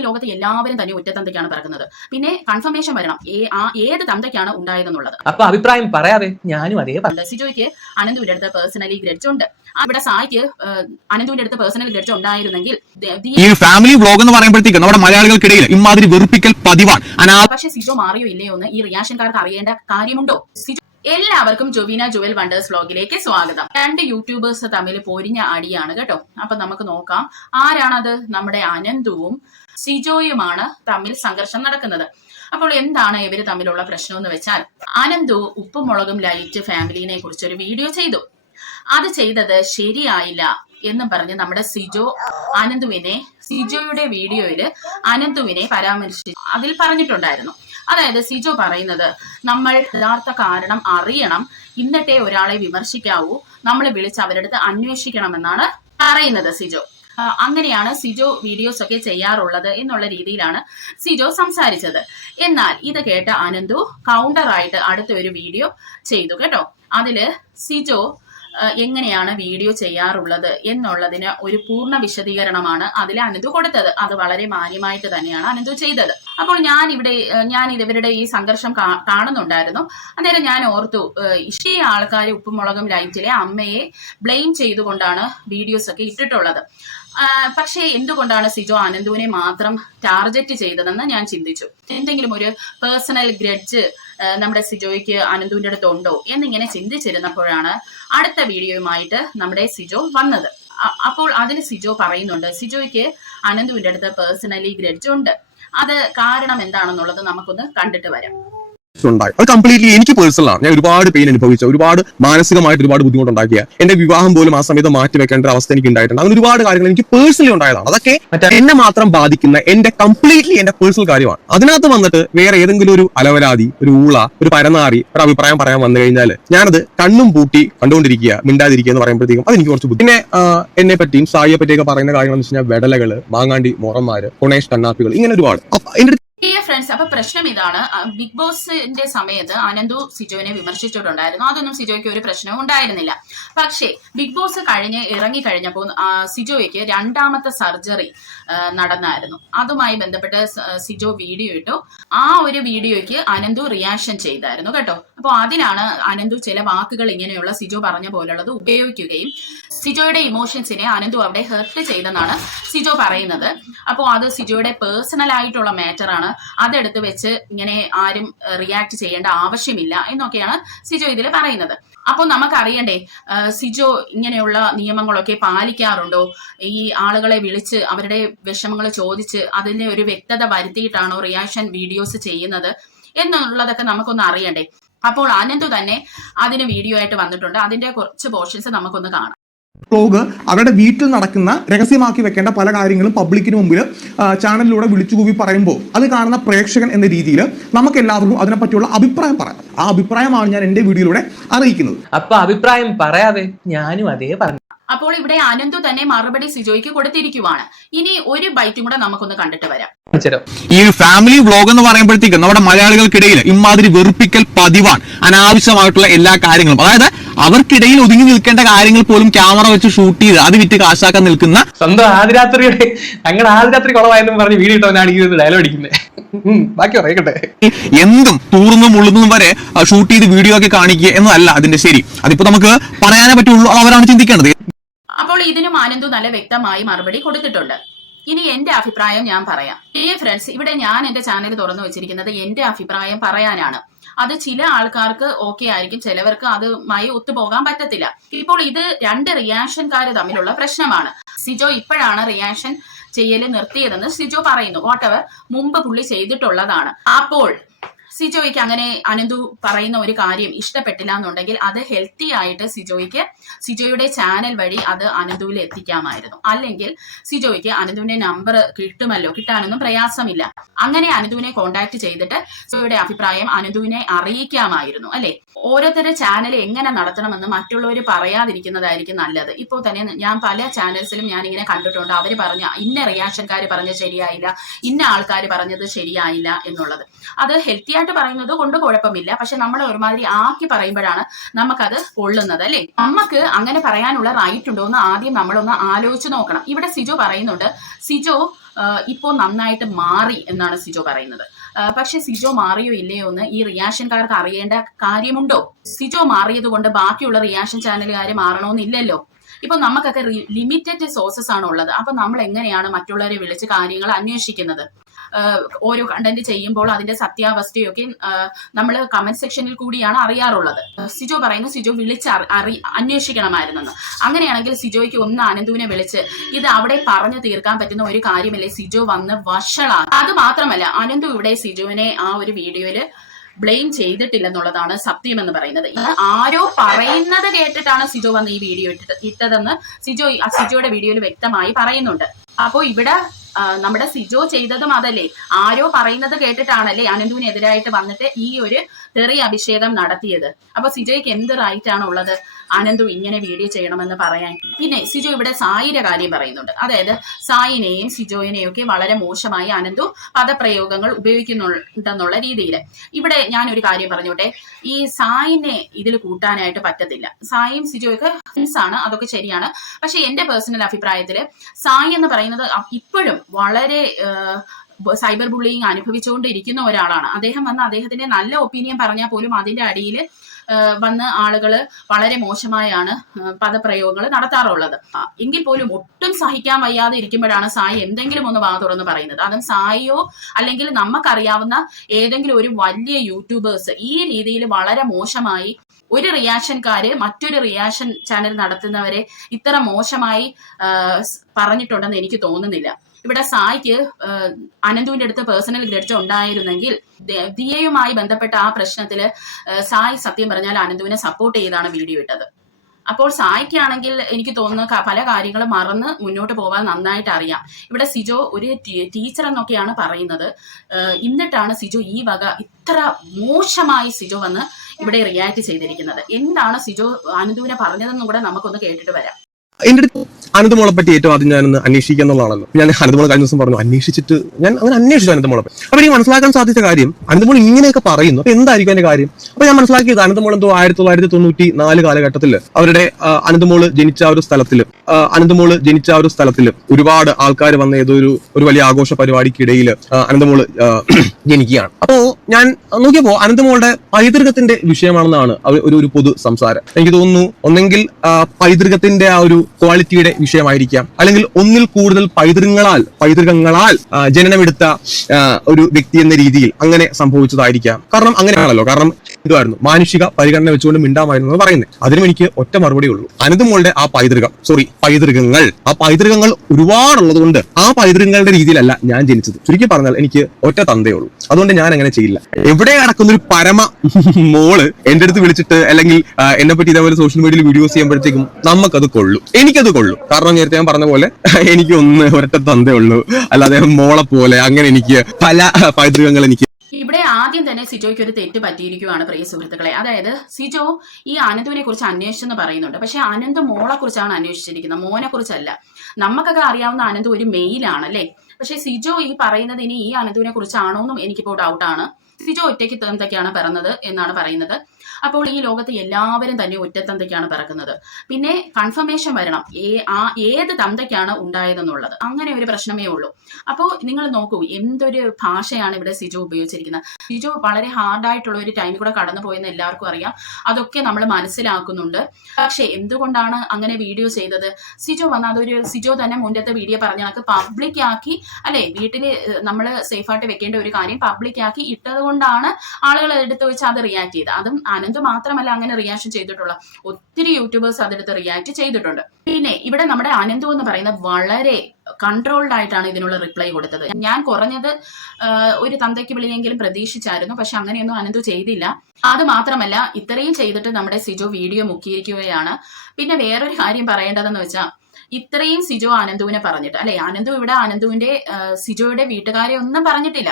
ഈ ലോകത്തെ എല്ലാവരും തന്നെ ഒറ്റ ഒറ്റത്തന്തയ്ക്കാണ് പിറക്കുന്നത്. പിന്നെ കൺഫർമേഷൻ വരണം. ആ ഏത് തന്തയ്ക്കാണ് ഉണ്ടായതെന്നുള്ളത്. അപ്പൊ അഭിപ്രായം പറയാതെ ഞാനും അതേ. സിജോയ്ക്ക് അനന്തുവിന്റെ അടുത്ത് പേഴ്സണലി ഗ്രഡ്ജ് ഉണ്ട്. ആ, ഇവിടെ സായിക്ക് അനന്തുവിന്റെ അടുത്ത് പേഴ്സണൽ ഗ്രഡ്ജ് ഉണ്ടായിരുന്നെങ്കിൽ ഈ ഫാമിലി വ്ലോഗ് എന്ന് പറയുമ്പോഴത്തേക്ക് നമ്മുടെ മലയാളികൾക്കിടയിൽ ഇമാതിരി വെറുപ്പിക്കൽ പതിവാണ്. പക്ഷെ സിജോ മാറിയോ ഇല്ലയോ എന്ന് ഈ റിയാക്ഷൻകാർക്ക് അറിയേണ്ട കാര്യമുണ്ടോ? സിജോ എല്ലാവർക്കും ജൊവീന ജുവൽ വണ്ടേഴ്സ് വ്ലോഗിലേക്ക് സ്വാഗതം. രണ്ട് യൂട്യൂബേഴ്സ് തമ്മിൽ പൊരിഞ്ഞ അടിയാണ് കേട്ടോ. അപ്പൊ നമുക്ക് നോക്കാം. ആരാണത്? നമ്മുടെ അനന്തുവും സിജോയുമാണ് തമ്മിൽ സംഘർഷം നടക്കുന്നത്. അപ്പോൾ എന്താണ് ഇവർ തമ്മിലുള്ള പ്രശ്നം എന്ന് വെച്ചാൽ അനന്തു ഉപ്പും മുളകും ലൈറ്റ് ഫാമിലിനെ കുറിച്ച് ഒരു വീഡിയോ ചെയ്തു. അത് ചെയ്തത് ശരിയായില്ല എന്നും പറഞ്ഞ് നമ്മുടെ സിജോ അനന്തുവിനെ സിജോയുടെ വീഡിയോയിൽ അനന്തുവിനെ പരാമർശിച്ചു അതിൽ പറഞ്ഞിട്ടുണ്ടായിരുന്നു. അതായത് സിജോ പറയുന്നത് നമ്മൾ യഥാർത്ഥ കാരണം അറിയണം. ഇന്നത്തെ ഒരാളെ വിമർശിക്കാവൂ. നമ്മൾ വിളിച്ച് അവരുടെ അടുത്ത് അന്വേഷിക്കണമെന്നാണ് പറയുന്നത് സിജോ. അങ്ങനെയാണ് സിജോ വീഡിയോസ് ഒക്കെ ചെയ്യാറുള്ളത് എന്നുള്ള രീതിയിലാണ് സിജോ സംസാരിച്ചത്. എന്നാൽ ഇത് കേട്ട അനന്തു കൗണ്ടറായിട്ട് അടുത്ത ഒരു വീഡിയോ ചെയ്തു കേട്ടോ. അതിൽ സിജോ എങ്ങനെയാണ് വീഡിയോ ചെയ്യാറുള്ളത് എന്നുള്ളതിന് ഒരു പൂർണ വിശദീകരണമാണ് അതിൽ അനന്തു കൊടുത്തത്. അത് വളരെ മാന്യമായിട്ട് തന്നെയാണ് അനന്തു ചെയ്തത്. അപ്പോൾ ഞാൻ ഇവിടെ ഞാൻ ഇവരുടെ ഈ സംഘർഷം കാണുന്നുണ്ടായിരുന്നു. അന്നേരം ഞാൻ ഓർത്തു ഈ ആൾക്കാർ ഉപ്പുമുളകും ലൈറ്റിലെ അമ്മയെ ബ്ലെയിം ചെയ്തുകൊണ്ടാണ് വീഡിയോസ് ഒക്കെ ഇട്ടിട്ടുള്ളത്. പക്ഷേ എന്തുകൊണ്ടാണ് സിജോ ആനന്ദുവിനെ മാത്രം ടാർഗറ്റ് ചെയ്തതെന്ന് ഞാൻ ചിന്തിച്ചു? എന്തെങ്കിലും ഒരു പേഴ്സണൽ ഗ്രഡ്ജ് നമ്മുടെ സിജോയ്ക്ക് ആനന്ദുവിന്റെ അടുത്തുണ്ടോ എന്നിങ്ങനെ ചിന്തിച്ചിരുന്നപ്പോഴാണ് അടുത്ത വീഡിയോയുമായിട്ട് നമ്മുടെ സിജോ വന്നത്. അപ്പോൾ അതിന് സിജോ പറയുന്നുണ്ട് സിജോയ്ക്ക് അനന്തുവിന്റെ അടുത്ത് പേഴ്സണലി ഗ്രഡ്ജ് ഉണ്ട്. അത് കാരണം എന്താണെന്നുള്ളത് നമുക്കൊന്ന് കണ്ടിട്ട് വരാം. ഉണ്ടായി. അത് കംപ്ലീറ്റ്ലി എനിക്ക് പേഴ്സണലാണ് ഞാൻ ഒരുപാട് പെയിൻ അനുഭവിച്ച. ഒരുപാട് മാനസികമായിട്ട് ഒരുപാട് ബുദ്ധിമുട്ടുണ്ടാക്കിയ എന്റെ വിവാഹം പോലും ആ സമയത്ത് മാറ്റി വെക്കേണ്ട ഒരു അവസ്ഥ എനിക്ക് ഉണ്ടായിട്ടുണ്ട്. അങ്ങനെ ഒരുപാട് കാര്യങ്ങൾ എനിക്ക് പേഴ്സണലി ഉണ്ടായതാണ്. അതൊക്കെ എന്നെ മാത്രം ബാധിക്കുന്ന എന്റെ കംപ്ലീറ്റ്ലി എന്റെ പേഴ്സണൽ കാര്യമാണ്. അതിനകത്ത് വന്നിട്ട് വേറെ ഏതെങ്കിലും ഒരു അലവരാതി ഒരു ഊള ഒരു പരനാറി ഒരു അഭിപ്രായം പറയാൻ വന്നു കഴിഞ്ഞാൽ ഞാനത് കണ്ണും പൂട്ടി കണ്ടുകൊണ്ടിരിക്കുക മിണ്ടാതിരിക്കുക എന്ന് പറയുമ്പോഴത്തേക്കും അതെനിക്ക് കുറച്ച് ബുദ്ധി പിന്നെ എന്നെ പറ്റിയും സായിയെ പറ്റിയൊക്കെ പറയുന്ന കാര്യങ്ങൾ എന്ന് വെച്ച് കഴിഞ്ഞാൽ വെടലകൾ മാങ്ങാണ്ടി മുറന്മാര് കൊണേഷ് കണ്ണാപ്പികൾ ഇങ്ങനെ ഒരുപാട്. അപ്പൊ എന്റെ ഡിയർ ഫ്രണ്ട്സ് അപ്പൊ പ്രശ്നം ഇതാണ്. ബിഗ് ബോസിന്റെ സമയത്ത് അനന്തു സിജോനെ വിമർശിച്ചിട്ടുണ്ടായിരുന്നു. അതൊന്നും സിജോയ്ക്ക് ഒരു പ്രശ്നവും ഉണ്ടായിരുന്നില്ല. പക്ഷേ ബിഗ് ബോസ് കഴിഞ്ഞ് ഇറങ്ങി കഴിഞ്ഞപ്പോൾ സിജോയ്ക്ക് രണ്ടാമത്തെ സർജറി നടന്നായിരുന്നു. അതുമായി ബന്ധപ്പെട്ട് സിജോ വീഡിയോ ഇട്ടു. ആ ഒരു വീഡിയോയ്ക്ക് അനന്തു റിയാക്ഷൻ ചെയ്തായിരുന്നു കേട്ടോ. അപ്പോൾ അതിനാണ് അനന്തു ചില വാക്കുകൾ ഇങ്ങനെയുള്ള സിജോ പറഞ്ഞ പോലുള്ളത് ഉപയോഗിക്കുകയും സിജോയുടെ ഇമോഷൻസിനെ അനന്തു അവിടെ ഹെർട്ട് ചെയ്തെന്നാണ് സിജോ പറയുന്നത്. അപ്പോൾ അത് സിജോയുടെ പേഴ്സണൽ ആയിട്ടുള്ള മാറ്റർ ആണ്. അതെടുത്ത് വെച്ച് ഇങ്ങനെ ആരും റിയാക്ട് ചെയ്യേണ്ട ആവശ്യമില്ല എന്നൊക്കെയാണ് സിജോ ഇതിൽ പറയുന്നത്. അപ്പോൾ നമുക്കറിയണ്ടേ സിജോ ഇങ്ങനെയുള്ള നിയമങ്ങളൊക്കെ പാലിക്കാറുണ്ടോ? ഈ ആളുകളെ വിളിച്ച് അവരുടെ വിഷമങ്ങൾ ചോദിച്ച് അതിനെ ഒരു വ്യക്തത വരുത്തിയിട്ടാണോ റിയാക്ഷൻ വീഡിയോസ് ചെയ്യുന്നത് എന്നുള്ളതൊക്കെ നമുക്കൊന്ന് അറിയണ്ടേ. അപ്പോൾ അനന്തു തന്നെ അതിന് വീഡിയോ ആയിട്ട് വന്നിട്ടുണ്ട്. അതിന്റെ കുറച്ച് പോർഷൻസ് നമുക്കൊന്ന് കാണാം. വ്ലോഗ് അവരുടെ വീട്ടിൽ നടക്കുന്ന രഹസ്യമാക്കി വെക്കേണ്ട പല കാര്യങ്ങളും പബ്ലിക്കിന് മുമ്പിൽ ചാനലിലൂടെ വിളിച്ചുകൂവി പറയുമ്പോൾ അത് കാണുന്ന പ്രേക്ഷകൻ എന്ന രീതിയിൽ നമുക്ക് എല്ലാവർക്കും അതിനെപ്പറ്റിയുള്ള അഭിപ്രായം പറയാം. ആ അഭിപ്രായമാണ് ഞാൻ എന്റെ വീഡിയോയിലൂടെ അറിയിക്കുന്നത്. അപ്പൊ അഭിപ്രായം പറയാതെ ഞാനും അതേ പറഞ്ഞു അപ്പോൾ ഇവിടെ അനന്തു തന്നെ മറുപടി സിജോയ്ക്ക് കൊടുത്തിരിക്കുവാണ്. ഇനി ഒരു ബൈറ്റും കൂടെ നമുക്കൊന്ന് കണ്ടിട്ട് വരാം. ഈ ഫാമിലി വ്ലോഗ് എന്ന് പറയുമ്പോഴത്തേക്കും നമ്മുടെ മലയാളികൾക്കിടയിൽ ഇമാതിരി വെറുപ്പിക്കൽ പതിവാണ്. അനാവശ്യമായിട്ടുള്ള എല്ലാ കാര്യങ്ങളും. അതായത് അവർക്കിടയിൽ ഒതുങ്ങി നിൽക്കേണ്ട കാര്യങ്ങൾ പോലും ക്യാമറ വെച്ച് ഷൂട്ട് ചെയ്ത് അത് വിറ്റ് കാശാക്കാൻ നിൽക്കുന്ന സ്വന്തം ആദ്യരാത്രിയുടെ ഞങ്ങളുടെ ആദ്യരാത്രി കുളമായെന്നും പറഞ്ഞ് വീഡിയോ ഇട്ടവനാണ് ഈ ഡയലോഗ് അടിക്കുന്നത്. ബാക്കി പറയട്ടെ. എന്തും തൂർന്നും ഉള്ളുന്നതും വരെ ഷൂട്ട് ചെയ്ത് വീഡിയോ ഒക്കെ കാണിക്കുക എന്നതല്ല അതിന്റെ ശരി. അതിപ്പോ നമുക്ക് പറയാനേ പറ്റുള്ളൂ അവരാണ് ചിന്തിക്കേണ്ടത്. അപ്പോൾ ഇതിനും ആനന്ദു നല്ല വ്യക്തമായി മറുപടി കൊടുത്തിട്ടുണ്ട്. ഇനി എന്റെ അഭിപ്രായം ഞാൻ പറയാം. ഫ്രണ്ട്സ് ഇവിടെ ഞാൻ എന്റെ ചാനൽ തുറന്നു വെച്ചിരിക്കുന്നത് എന്റെ അഭിപ്രായം പറയാനാണ്. അത് ചില ആൾക്കാർക്ക് ഓക്കെ ആയിരിക്കും. ചിലവർക്ക് അതുമായി ഒത്തുപോകാൻ പറ്റത്തില്ല. ഇപ്പോൾ ഇത് രണ്ട് റിയാക്ഷൻകാർ തമ്മിലുള്ള പ്രശ്നമാണ്. സിജോ ഇപ്പോഴാണ് റിയാക്ഷൻ ചെയ്യൽ നിർത്തിയതെന്ന് സിജോ പറയുന്നു. വാട്ടവർ മുമ്പ് പുള്ളി ചെയ്തിട്ടുള്ളതാണ്. അപ്പോൾ സിജോയ്ക്ക് അങ്ങനെ അനന്തു പറയുന്ന ഒരു കാര്യം ഇഷ്ടപ്പെട്ടില്ല എന്നുണ്ടെങ്കിൽ അത് ഹെൽത്തി ആയിട്ട് സിജോയ്ക്ക് സിജോയുടെ ചാനൽ വഴി അത് അനന്തുവിൽ എത്തിക്കാമായിരുന്നു. അല്ലെങ്കിൽ സിജോയ്ക്ക് അനന്തുവിന്റെ നമ്പർ കിട്ടുമല്ലോ കിട്ടാനൊന്നും പ്രയാസമില്ല. അങ്ങനെ അനന്തുവിനെ കോണ്ടാക്ട് ചെയ്തിട്ട് സിജോയുടെ അഭിപ്രായം അനന്തുവിനെ അറിയിക്കാമായിരുന്നു അല്ലെ? ഓരോരുത്തരുടെ ചാനൽ എങ്ങനെ നടത്തണമെന്ന് മറ്റുള്ളവർ പറയാതിരിക്കുന്നതായിരിക്കും നല്ലത്. ഇപ്പോൾ തന്നെ ഞാൻ പല ചാനൽസിലും ഞാൻ ഇങ്ങനെ കണ്ടിട്ടുണ്ട്. അവർ പറഞ്ഞ ഇന്ന റിയാക്ഷൻകാർ പറഞ്ഞത് ശരിയായില്ല ഇന്ന ആൾക്കാർ പറഞ്ഞത് ശരിയായില്ല എന്നുള്ളത്. അത് ഹെൽത്തി ആയിട്ട് പറയുന്നത് കൊണ്ട് കുഴപ്പമില്ല. പക്ഷെ നമ്മൾ ഒരുമാതിരി ആക്കി പറയുമ്പോഴാണ് നമുക്കത് കൊള്ളുന്നത് അല്ലെ? നമുക്ക് അങ്ങനെ പറയാനുള്ള റൈറ്റ് ഉണ്ടോ എന്ന് ആദ്യം നമ്മളൊന്ന് ആലോചിച്ച് നോക്കണം. ഇവിടെ സിജോ പറയുന്നുണ്ട് സിജോ ഇപ്പോ നന്നായിട്ട് മാറി എന്നാണ് സിജോ പറയുന്നത്. പക്ഷെ സിജോ മാറിയോ ഇല്ലയോ എന്ന് ഈ റിയാക്ഷൻകാർക്ക് അറിയേണ്ട കാര്യമുണ്ടോ? സിജോ മാറിയത് കൊണ്ട് ബാക്കിയുള്ള റിയാക്ഷൻ ചാനലുകാർ മാറണമെന്നില്ലല്ലോ ഇപ്പൊ നമുക്കൊക്കെ ലിമിറ്റഡ് സോഴ്സസ് ആണ് ഉള്ളത്. അപ്പൊ നമ്മൾ എങ്ങനെയാണ് മറ്റുള്ളവരെ വിളിച്ച് കാര്യങ്ങൾ അന്വേഷിക്കുന്നത്? ഓരോ കണ്ടന്റ് ചെയ്യുമ്പോൾ അതിന്റെ സത്യാവസ്ഥയൊക്കെ നമ്മൾ കമന്റ് സെക്ഷനിൽ കൂടിയാണ് അറിയാറുള്ളത്. സിജോ പറയുന്നു സിജോ വിളിച്ച് അറി- അന്വേഷിക്കണമായിരുന്നെന്ന്. അങ്ങനെയാണെങ്കിൽ സിജോയ്ക്ക് ഒന്ന് അനന്തുവിനെ വിളിച്ച് ഇത് അവിടെ പറഞ്ഞു തീർക്കാൻ പറ്റുന്ന ഒരു കാര്യമല്ലേ? സിജോ വന്ന് വഷളാണ് അത് മാത്രമല്ല അനന്തു ഇവിടെ സിജോവിനെ ആ ഒരു വീഡിയോയിൽ ബ്ലെയിം ചെയ്തിട്ടില്ല എന്നുള്ളതാണ് സത്യം എന്ന് പറയുന്നത്. ഇത് ആരോ പറയുന്നത് കേട്ടിട്ടാണ് സിജോ വന്ന് ഈ വീഡിയോ ഇട്ടിട്ട് ഇട്ടതെന്ന് സിജോ സിജോയുടെ വീഡിയോയിൽ വ്യക്തമായി പറയുന്നുണ്ട്. അപ്പോ ഇവിടെ നമ്മുടെ സിജോ ചെയ്തതും അതല്ലേ. ആരോ പറയുന്നത് കേട്ടിട്ടാണല്ലേ അനന്തുവിനെതിരായിട്ട് വന്നിട്ട് ഈ ഒരു തെറി അഭിഷേകം നടത്തിയത്. അപ്പൊ സിജോയ്ക്ക് എന്ത് റൈറ്റ് ആണ് ഉള്ളത്? അനന്തു ഇങ്ങനെ വീഡിയോ ചെയ്യണമെന്ന് പറയാൻ. പിന്നെ സിജോ ഇവിടെ സായിയുടെ കാര്യം പറയുന്നുണ്ട്. അതായത് സായിനെയും സിജോയിനെയും ഒക്കെ വളരെ മോശമായി അനന്തു പദപ്രയോഗങ്ങൾ ഉപയോഗിക്കുന്നുണ്ടെന്നുള്ള രീതിയിൽ ഇവിടെ ഞാൻ ഒരു കാര്യം പറഞ്ഞോട്ടെ. ഈ സായിനെ ഇതിൽ കൂട്ടാനായിട്ട് പറ്റത്തില്ല. സായിയും സിജോയൊക്കെ ഫ്രണ്ട്സ് ആണ്. അതൊക്കെ ശരിയാണ്. പക്ഷെ എന്റെ പേഴ്സണൽ അഭിപ്രായത്തിൽ സായി എന്ന് പറയുന്നത് ഇപ്പോഴും വളരെ സൈബർ ബുള്ളിങ് അനുഭവിച്ചുകൊണ്ടിരിക്കുന്ന ഒരാളാണ്. അദ്ദേഹം വന്ന് അദ്ദേഹത്തിന്റെ നല്ല ഒപ്പീനിയൻ പറഞ്ഞാൽ പോലും അതിന്റെ അടിയിൽ വന്ന് ആളുകൾ വളരെ മോശമായാണ് പദപ്രയോഗങ്ങൾ നടത്താറുള്ളത്. എങ്കിൽ പോലും ഒട്ടും സഹിക്കാൻ വയ്യാതെ ഇരിക്കുമ്പോഴാണ് സായി എന്തെങ്കിലും ഒന്ന് വാ തുറന്ന് പറയുന്നത്. അതും സായിയോ അല്ലെങ്കിൽ നമുക്കറിയാവുന്ന ഏതെങ്കിലും ഒരു വലിയ യൂട്യൂബേഴ്സ് ഈ രീതിയിൽ വളരെ മോശമായി ഒരു റിയാക്ഷൻകാര് മറ്റൊരു റിയാക്ഷൻ ചാനൽ നടത്തുന്നവരെ ഇത്ര മോശമായി പറഞ്ഞിട്ടുണ്ടെന്ന് എനിക്ക് തോന്നുന്നില്ല. ഇവിടെ സായിക്ക് അനന്തുവിന്റെ അടുത്ത് പേഴ്സണൽ ഗ്രഡ്ജ് ഉണ്ടായിരുന്നെങ്കിൽ ദിയയുമായി ബന്ധപ്പെട്ട ആ പ്രശ്നത്തിൽ സായി സത്യം പറഞ്ഞാൽ അനന്തുവിനെ സപ്പോർട്ട് ചെയ്താണ് വീഡിയോ ഇട്ടത്. അപ്പോൾ സായിക്കാണെങ്കിൽ എനിക്ക് തോന്നുന്നു പല കാര്യങ്ങളും മറന്ന് മുന്നോട്ട് പോകാൻ നന്നായിട്ട് അറിയാം. ഇവിടെ സിജോ ഒരു ടീച്ചർ എന്നൊക്കെയാണ് പറയുന്നത്. എന്നിട്ടാണ് സിജോ ഈ വക ഇത്ര മോശമായി സിജോ വന്ന് ഇവിടെ റിയാക്ട് ചെയ്തിരിക്കുന്നത്. എന്താണ് സിജോ അനന്തുവിനെ പറഞ്ഞതെന്നും കൂടെ നമുക്കൊന്ന് കേട്ടിട്ട് വരാം. അനന്തമോളെ പറ്റി ഏറ്റവും ആദ്യം ഞാനൊന്ന് അന്വേഷിക്കുക എന്നുള്ളതാണല്ലോ. ഞാൻ അനന്തമോളെ കഴിഞ്ഞ ദിവസം പറഞ്ഞു അന്വേഷിച്ചിട്ട് ഞാൻ അങ്ങനെ അന്വേഷിച്ചു അനന്തമോളെ അപ്പൊ എനിക്ക് മനസ്സിലാക്കാൻ സാധിച്ച കാര്യം അനന്തമോൾ ഇങ്ങനെയൊക്കെ പറയുന്നു. അപ്പൊ എന്തായിരിക്കും അതിന്റെ കാര്യം? അപ്പൊ ഞാൻ മനസ്സിലാക്കിയത് അനന്തമോൾ എന്തോ ആയിരത്തി തൊള്ളായിരത്തി തൊണ്ണൂറ്റി നാല് കാലഘട്ടത്തിൽ അവരുടെ ആ, അനന്തമോൾ ജനിച്ച ഒരു സ്ഥലത്തിൽ അനന്തമോൾ ജനിച്ച ഒരു സ്ഥലത്തിൽ ഒരുപാട് ആൾക്കാർ വന്ന ഏതോ ഒരു ഒരു വലിയ ആഘോഷ പരിപാടിക്കിടയിൽ അനന്തമോൾ ആ, ജനിക്കുകയാണ്. അപ്പോ ഞാൻ നോക്കിയപ്പോ അനന്തമോളുടെ പൈതൃകത്തിന്റെ വിഷയമാണെന്നാണ് ഒരു ഒരു പൊതു സംസാരം. എനിക്ക് തോന്നുന്നു ഒന്നെങ്കിൽ പൈതൃകത്തിന്റെ ആ ഒരു ക്വാളിറ്റിയുടെ വിഷയമായിരിക്കാം. അല്ലെങ്കിൽ ഒന്നിൽ കൂടുതൽ പൈതൃകങ്ങളാൽ പൈതൃകങ്ങളാൽ ജനനമെടുത്ത ഒരു വ്യക്തി എന്ന രീതിയിൽ അങ്ങനെ സംഭവിച്ചതായിരിക്കാം. കാരണം അങ്ങനെയാണല്ലോ. കാരണം ഇതായിരുന്നു. മാനുഷിക പരിഗണന വെച്ചുകൊണ്ട് മിണ്ടാമായിരുന്നു എന്ന് പറയുന്നത്. അതിനും എനിക്ക് ഒറ്റ മറുപടി ഉള്ളൂ. അനന്തമോളുടെ ആ പൈതൃകം സോറി പൈതൃകങ്ങൾ. ആ പൈതൃകങ്ങൾ ഒരുപാടുള്ളത് കൊണ്ട് ആ പൈതൃകങ്ങളുടെ രീതിയിലല്ല ഞാൻ ജനിച്ചത്. ചുരുക്കി പറഞ്ഞാൽ എനിക്ക് ഒറ്റ തന്തേ ഉള്ളൂ. അതുകൊണ്ട് ഞാൻ അങ്ങനെ ചെയ്യില്ല. എവിടെ നടക്കുന്ന ഒരു പരമ മോൾ എന്റെ അടുത്ത് വിളിച്ചിട്ട് അല്ലെങ്കിൽ എന്നെ പറ്റി ഇതേപോലെ സോഷ്യൽ മീഡിയയിൽ വീഡിയോസ് ചെയ്യുമ്പോഴത്തേക്കും നമുക്കത് കൊള്ളും. എനിക്കത് കൊള്ളും. കാരണം നേരത്തെ ഞാൻ പറഞ്ഞ പോലെ എനിക്ക് ഒന്ന് ഒരൊറ്റ തന്തേ ഉള്ളൂ. അല്ലാതെ മോളെ പോലെ അങ്ങനെ എനിക്ക് പല പൈതൃകങ്ങൾ എനിക്ക് ഇവിടെ ആദ്യം തന്നെ സിജോയ്ക്ക് ഒരു തെറ്റ് പറ്റിയിരിക്കുകയാണ് പ്രിയ സുഹൃത്തുക്കളെ. അതായത് സിജോ ഈ അനന്തുവിനെ കുറിച്ച് അന്വേഷിച്ചെന്ന് പറയുന്നുണ്ട്. പക്ഷെ അനന്ത് മോളെ കുറിച്ചാണ് അന്വേഷിച്ചിരിക്കുന്നത്. മോനെ കുറിച്ചല്ല. നമുക്കൊക്കെ അറിയാവുന്ന അനന്ത് ഒരു മെയിലാണ് അല്ലേ? പക്ഷെ സിജോ ഈ പറയുന്നത് ഇനി ഈ അനന്തുവിനെ കുറിച്ചാണോ എന്നും എനിക്കിപ്പോൾ ഡൗട്ടാണ് സിജോ ഒറ്റയ്ക്ക് എന്തൊക്കെയാണ് പറഞ്ഞത് എന്നാണ് പറയുന്നത്. അപ്പോൾ ഈ ലോകത്ത് എല്ലാവരും തന്നെ ഒറ്റത്തന്തയ്ക്കാണ് പിറക്കുന്നത്. പിന്നെ കൺഫർമേഷൻ വരണം. ഏ ഏത് തന്തയ്ക്കാണ് ഉണ്ടായതെന്നുള്ളത്. അങ്ങനെ ഒരു പ്രശ്നമേ ഉള്ളൂ. അപ്പോൾ നിങ്ങൾ നോക്കൂ എന്തൊരു ഭാഷയാണ് ഇവിടെ സിജോ ഉപയോഗിച്ചിരിക്കുന്നത്. സിജോ വളരെ ഹാർഡായിട്ടുള്ള ഒരു ടൈമിൽ കൂടെ കടന്നു പോയെന്ന് എല്ലാവർക്കും അറിയാം. അതൊക്കെ നമ്മൾ മനസ്സിലാക്കുന്നുണ്ട്. പക്ഷെ എന്തുകൊണ്ടാണ് അങ്ങനെ വീഡിയോ ചെയ്തത്? സിജോ വന്ന് അതൊരു സിജോ തന്നെ മുന്നത്തെ വീഡിയോ പറഞ്ഞ കണക്ക് പബ്ലിക് ആക്കി അല്ലെ? വീട്ടിൽ നമ്മൾ സേഫായിട്ട് വെക്കേണ്ട ഒരു കാര്യം പബ്ലിക് ആക്കി ഇട്ടത് കൊണ്ടാണ് ആളുകൾ എടുത്ത് വെച്ച് അത് റിയാക്ട് ചെയ്തത്. അതും മാത്രമല്ല അങ്ങനെ റിയാക്ഷൻ ചെയ്തിട്ടുള്ള ഒത്തിരി യൂട്യൂബേഴ്സ് അതെടുത്ത് റിയാക്ട് ചെയ്തിട്ടുണ്ട്. പിന്നെ ഇവിടെ നമ്മുടെ അനന്തു എന്ന് പറയുന്ന വളരെ കൺട്രോൾഡ് ആയിട്ടാണ് ഇതിനുള്ള റിപ്ലൈ കൊടുത്തത്. ഞാൻ കുറഞ്ഞത് ഒരു തന്തയ്ക്ക് വിളിയെങ്കിലും പ്രതീക്ഷിച്ചായിരുന്നു. പക്ഷെ അങ്ങനെയൊന്നും അനന്തു ചെയ്തില്ല. അത് മാത്രമല്ല ഇത്രയും ചെയ്തിട്ട് നമ്മുടെ സിജോ വീഡിയോ മുക്കിയിരിക്കുകയാണ്. പിന്നെ വേറൊരു കാര്യം പറയേണ്ടതെന്ന് വെച്ചാൽ ഇത്രയും സിജോ അനന്തുവിനെ പറഞ്ഞിട്ട് അല്ലെ? അനന്തു ഇവിടെ അനന്തുവിന്റെ സിജോയുടെ വീട്ടുകാരെ ഒന്നും പറഞ്ഞിട്ടില്ല.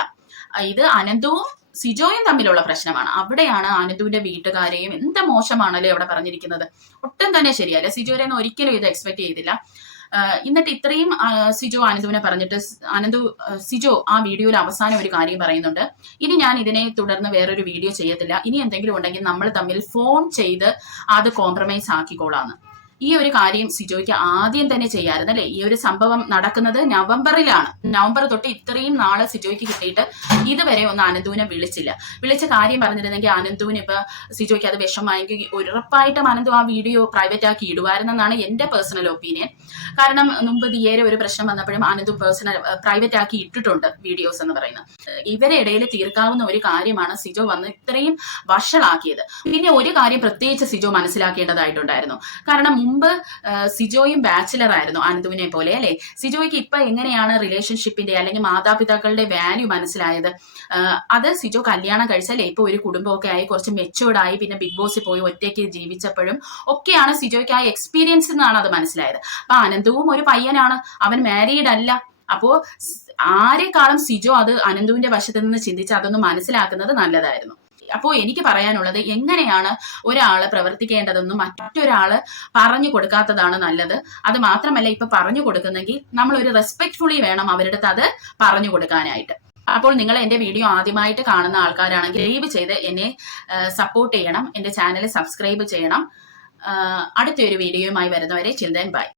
ഇത് അനന്തുവും സിജോയും തമ്മിലുള്ള പ്രശ്നമാണ്. അവിടെയാണ് അനന്തുവിന്റെ വീട്ടുകാരെയും എന്ത് മോശമാണല്ലേ അവിടെ പറഞ്ഞിരിക്കുന്നത്? ഒട്ടും തന്നെ ശരിയല്ല. സിജോരെ ഒരിക്കലും ഇത് എക്സ്പെക്ട് ചെയ്തില്ല. എന്നിട്ട് ഇത്രയും സിജോ അനന്തുവിനെ പറഞ്ഞിട്ട് അനന്തു സിജോ ആ വീഡിയോയിൽ അവസാനം ഒരു കാര്യം പറയുന്നുണ്ട്. ഇനി ഞാൻ ഇതിനെ തുടർന്ന് വേറൊരു വീഡിയോ ചെയ്യത്തില്ല. ഇനി എന്തെങ്കിലും ഉണ്ടെങ്കിൽ നമ്മൾ തമ്മിൽ ഫോൺ ചെയ്ത് അത് കോംപ്രമൈസ് ആക്കിക്കോളാന്ന്. ഈ ഒരു കാര്യം സിജോയ്ക്ക് ആദ്യം തന്നെ ചെയ്യാമായിരുന്നു അല്ലെ? ഈ ഒരു സംഭവം നടക്കുന്നത് നവംബറിലാണ്. നവംബർ തൊട്ട് ഇത്രയും നാളെ സിജോയ്ക്ക് കിട്ടിയിട്ട് ഇതുവരെ ഒന്ന് അനന്തുവിനെ വിളിച്ചില്ല. വിളിച്ച കാര്യം പറഞ്ഞിരുന്നെങ്കിൽ അനന്തുവിന് ഇപ്പൊ സിജോയ്ക്ക് അത് വിഷമമായെങ്കിൽ ഉറപ്പായിട്ടും അനന്തു ആ വീഡിയോ പ്രൈവറ്റ് ആക്കി ഇടുമായിരുന്നെന്നാണ് എന്റെ പേഴ്സണൽ ഒപ്പീനിയൻ കാരണം മുമ്പ് ദിയേരെ ഒരു പ്രശ്നം വന്നപ്പോഴും അനന്തു പേഴ്സണൽ പ്രൈവറ്റ് ആക്കി ഇട്ടിട്ടുണ്ട് വീഡിയോസ് എന്ന് പറയുന്നത്. ഇവരെ ഇടയിൽ തീർക്കാവുന്ന ഒരു കാര്യമാണ് സിജോ വന്ന് ഇത്രയും വഷളാക്കിയത്. പിന്നെ ഒരു കാര്യം പ്രത്യേകിച്ച് സിജോ മനസ്സിലാക്കേണ്ടതായിട്ടുണ്ടായിരുന്നു. കാരണം മുമ്പ് സിജോയും ബാച്ചിലർ ആയിരുന്നു അനന്തുവിനെ പോലെ അല്ലെ? സിജോയ്ക്ക് ഇപ്പൊ എങ്ങനെയാണ് റിലേഷൻഷിപ്പിന്റെ അല്ലെങ്കിൽ മാതാപിതാക്കളുടെ വാല്യൂ മനസ്സിലായത്? അത് സിജോ കല്യാണം കഴിച്ചല്ലേ? ഇപ്പൊ ഒരു കുടുംബമൊക്കെ ആയി കുറച്ച് മെച്ചുവേർഡായി പിന്നെ ബിഗ് ബോസിൽ പോയി ഒറ്റയ്ക്ക് ജീവിച്ചപ്പോഴും ഒക്കെയാണ് സിജോയ്ക്ക് ആ എക്സ്പീരിയൻസ് എന്നാണ് അത് മനസ്സിലായത്. അപ്പൊ അനന്തവും ഒരു പയ്യനാണ് അവൻ മാരീഡ് അല്ല. അപ്പോ ആരെക്കാളും സിജോ അത് അനന്തുവിന്റെ വശത്ത് നിന്ന് ചിന്തിച്ച് അതൊന്ന് മനസ്സിലാക്കുന്നത് നല്ലതായിരുന്നു. അപ്പോൾ എനിക്ക് പറയാനുള്ളത് എങ്ങനെയാണ് ഒരാൾ പ്രവർത്തിക്കേണ്ടതെന്നും മറ്റൊരാൾ പറഞ്ഞു കൊടുക്കാത്തതാണ് നല്ലത്. അത് മാത്രമല്ല ഇപ്പൊ പറഞ്ഞു കൊടുക്കുന്നെങ്കിൽ നമ്മൾ ഒരു റെസ്പെക്ട്ഫുള്ളി വേണം അവരുടെ അത് പറഞ്ഞു കൊടുക്കാനായിട്ട്. അപ്പോൾ നിങ്ങൾ എന്റെ വീഡിയോ ആദ്യമായിട്ട് കാണുന്ന ആൾക്കാരാണെങ്കിൽ ദയവ് ചെയ്ത് എന്നെ സപ്പോർട്ട് ചെയ്യണം. എന്റെ ചാനൽ സബ്സ്ക്രൈബ് ചെയ്യണം. അടുത്തൊരു വീഡിയോയുമായി വരുന്നവരെ ചിന്തൻ ബൈ